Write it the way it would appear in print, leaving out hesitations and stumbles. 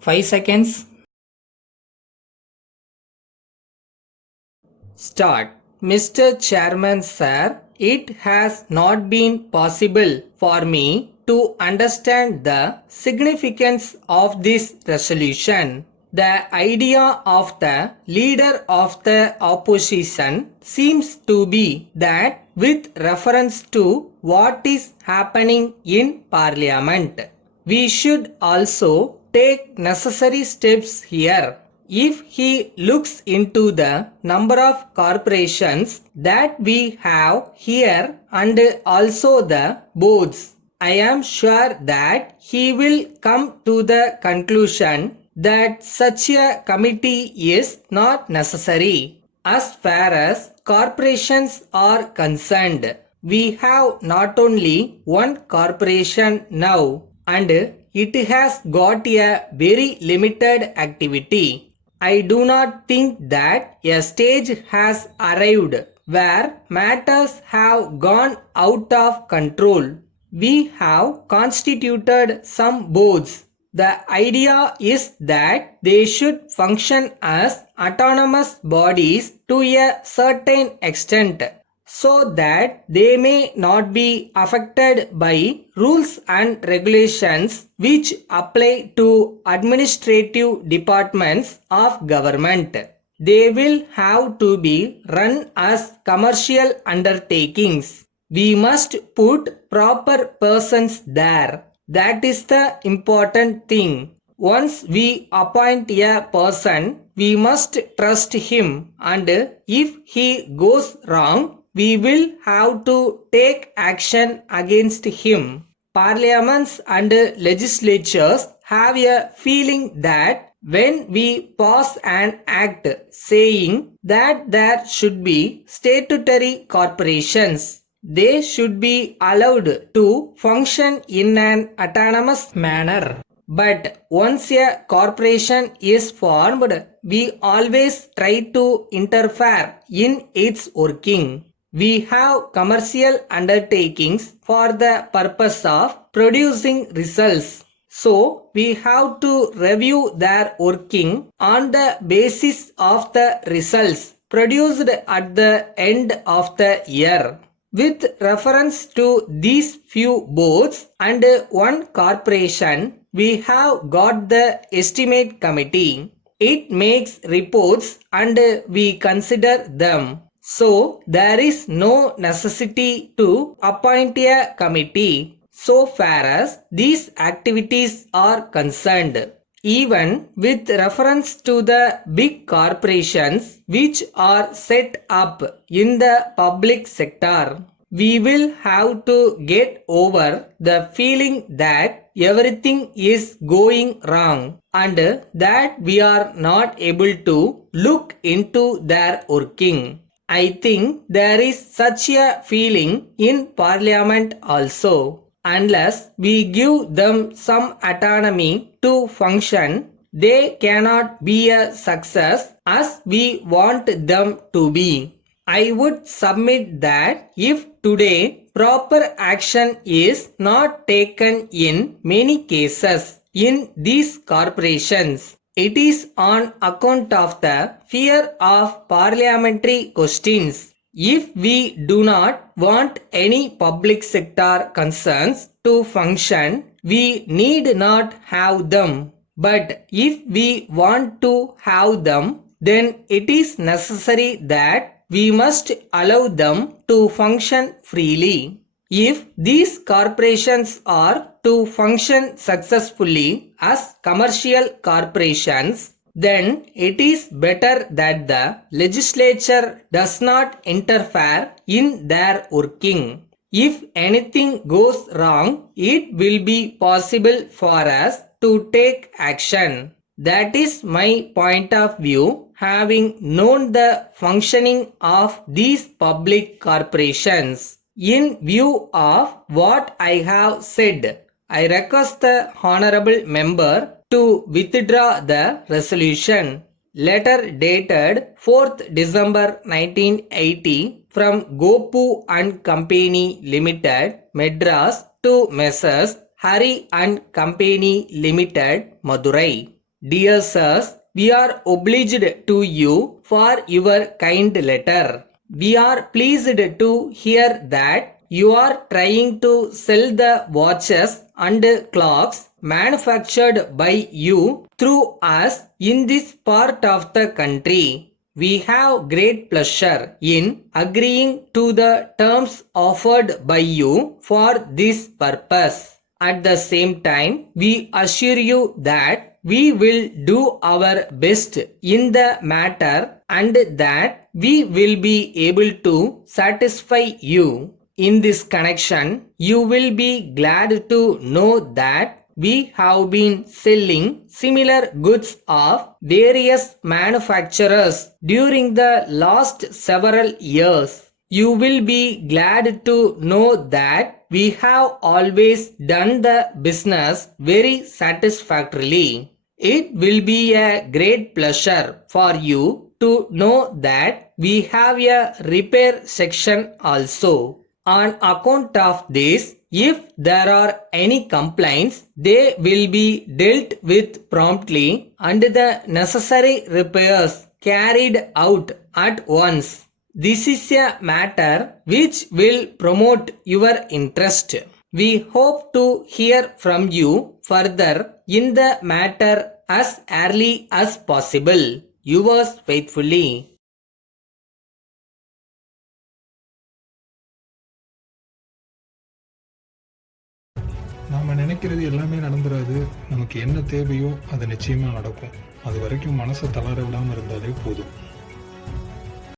5 seconds. Start. Mr. Chairman Sir, it has not been possible for me to understand the significance of this resolution. The idea of the leader of the opposition seems to be that with reference to what is happening in Parliament, we should also take necessary steps here. If he looks into the number of corporations that we have here and also the boards, I am sure that he will come to the conclusion that such a committee is not necessary. As far as corporations are concerned, we have not only one corporation now and it has got a very limited activity. I do not think that a stage has arrived where matters have gone out of control. We have constituted some boards. The idea is that they should function as autonomous bodies to a certain extent, so that they may not be affected by rules and regulations which apply to administrative departments of government. They will have to be run as commercial undertakings. We must put proper persons there. That is the important thing. Once we appoint a person, we must trust him, and if he goes wrong, we will have to take action against him. Parliaments and legislatures have a feeling that when we pass an act saying that there should be statutory corporations, they should be allowed to function in an autonomous manner. But once a corporation is formed, we always try to interfere in its working. We have commercial undertakings for the purpose of producing results. So, we have to review their working on the basis of the results produced at the end of the year. With reference to these few boards and one corporation, we have got the estimate committee. It makes reports and we consider them. So, there is no necessity to appoint a committee so far as these activities are concerned. Even with reference to the big corporations which are set up in the public sector, we will have to get over the feeling that everything is going wrong and that we are not able to look into their working. I think there is such a feeling in Parliament also. Unless we give them some autonomy to function, they cannot be a success as we want them to be. I would submit that if today proper action is not taken in many cases in these corporations, it is on account of the fear of parliamentary questions. If we do not want any public sector concerns to function, we need not have them. But if we want to have them, then it is necessary that we must allow them to function freely. If these corporations are to function successfully as commercial corporations, then it is better that the legislature does not interfere in their working. If anything goes wrong, it will be possible for us to take action. That is my point of view, having known the functioning of these public corporations. In view of what I have said, I request the honorable member to withdraw the resolution. Letter dated 4th December 1980 from Gopu and Company Limited, Madras to Messrs. Hari and Company Limited, Madurai. Dear sirs, we are obliged to you for your kind letter. We are pleased to hear that you are trying to sell the watches and clocks manufactured by you through us in this part of the country. We have great pleasure in agreeing to the terms offered by you for this purpose. At the same time, we assure you that we will do our best in the matter and that we will be able to satisfy you. In this connection, you will be glad to know that we have been selling similar goods of various manufacturers during the last several years. You will be glad to know that we have always done the business very satisfactorily. It will be a great pleasure for you to know that we have a repair section also. On account of this, if there are any complaints, they will be dealt with promptly and the necessary repairs carried out at once. This is a matter which will promote your interest. We hope to hear from you further in the matter as early as possible. Yours faithfully. நாம் நினைக்கிறது எல்லாமே நடந்துராது. நமக்கு என்ன தேவையோ அது நிச்சயமாக நடக்கும். அது வரைக்கும் மனசை தளர விடாமல் இருந்தாலே போதும்.